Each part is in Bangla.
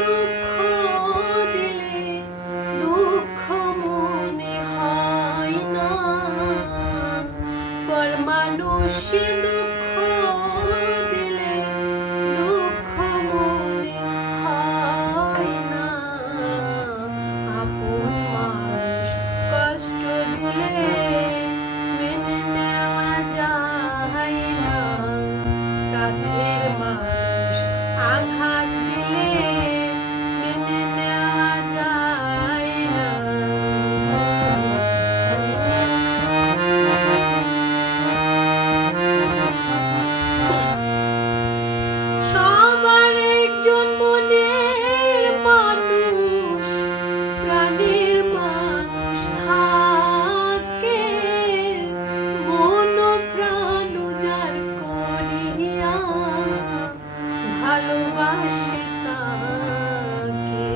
দুঃখ দিলে দুঃখ মনে হয় না, পর মানুষে দুঃখ দিলে দুঃখ মনে হয় না, আপন মানুষ কষ্ট দিলে মেনে নেওয়া যায় না, কাছের মানুষ আঘাত দিলে মেনে নেওয়া যায় না। সবার একজন মনের মানুষ, প্রাণের মানুষ থাকে, মন প্রাণ যার করিয়া ভালোবাসে তাকে।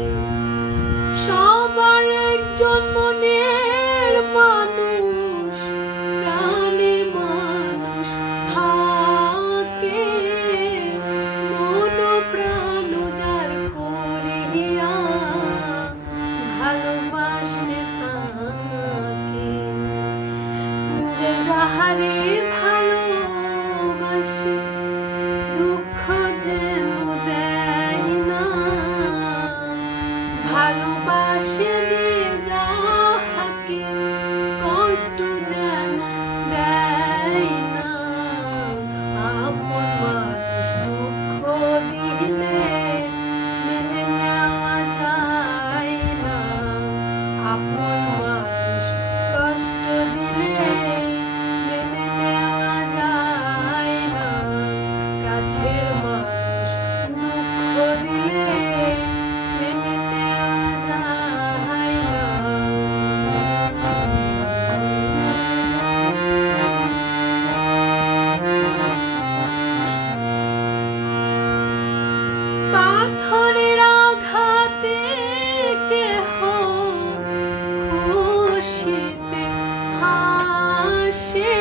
সবার একজন মনের মানুষ, প্রাণের মানুষ থাকে, মন প্রাণ যার করিয়া ভালোবাসে তাকে। যে যাহারে ভালোবাসে দুঃখ যেন দেয় না, ভালোবাসে যে যাহাকে কষ্ট যেন দেয় না, আপন মানুষ দুঃখ দিলে মেনে নেওয়া যায় না, আপন মানুষ কষ্ট দিলে মেনে নেওয়া যায় না, কাছের মানুষ দুঃখ দিলে মেনে নেওয়া যায় না। পাথরের আঘাতে কেহ খুশিতে হাসে,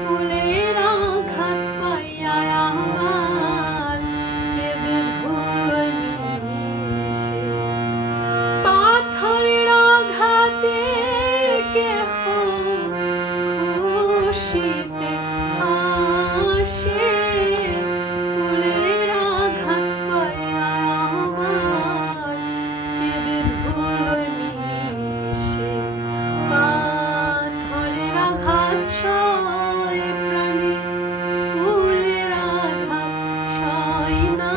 ফুলের আঘাত পাইয়া আমার কেঁদে ধুলোয় মিশে। পাথরের আঘাতে কেহ খুশিতে হাসে, ফুলের আঘাত পাইয়া আমার কেঁদে ধুলোয় মিশে। পাথরের আঘাত সয় প্রাণে, ফুলের আঘাত সয় না,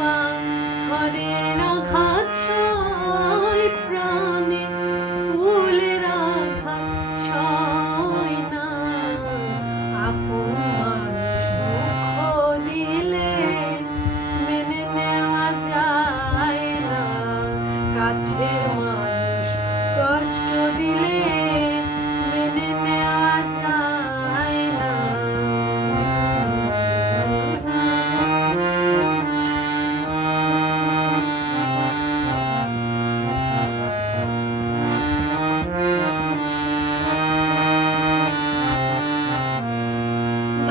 পাথরের আঘাত সয় প্রাণে, ফুলের আঘাত সয় না, আপন মানুষ দুঃখ দিলে মেনে নেওয়া যায় না, কাছের মানুষ কষ্ট দিলে মেনে নেওয়া যায় না।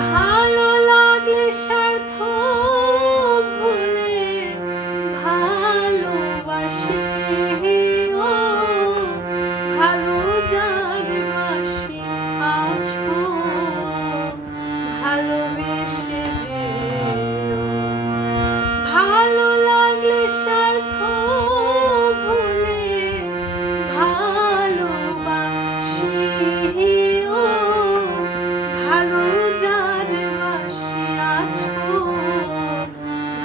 ভালো লাগলে স্বার্থ ভুলে ভালোবাসি, ও ভালো যার বাসি আছো ভালোবেসে যেও। ভালো লাগলে স্বার্থ ভুলে ভালোবাসি, ও ভালো যার বাসি আছো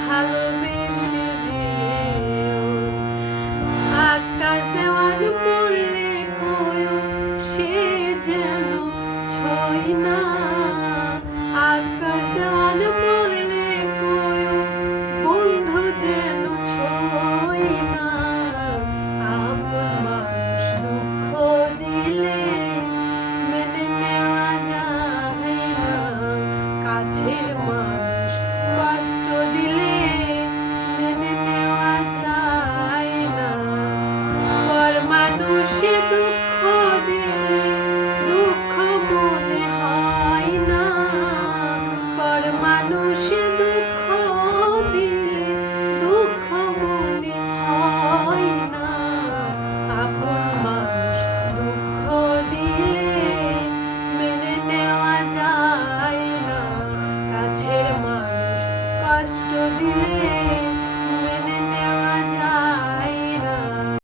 ভালোবেসে যেও। আকাশ দেওয়ার মূল্যে কয়ো সে যেন ছয় না, আকাশ দেওয়ার মূল্যে কয়ো বন্ধু কষ্ট দিলে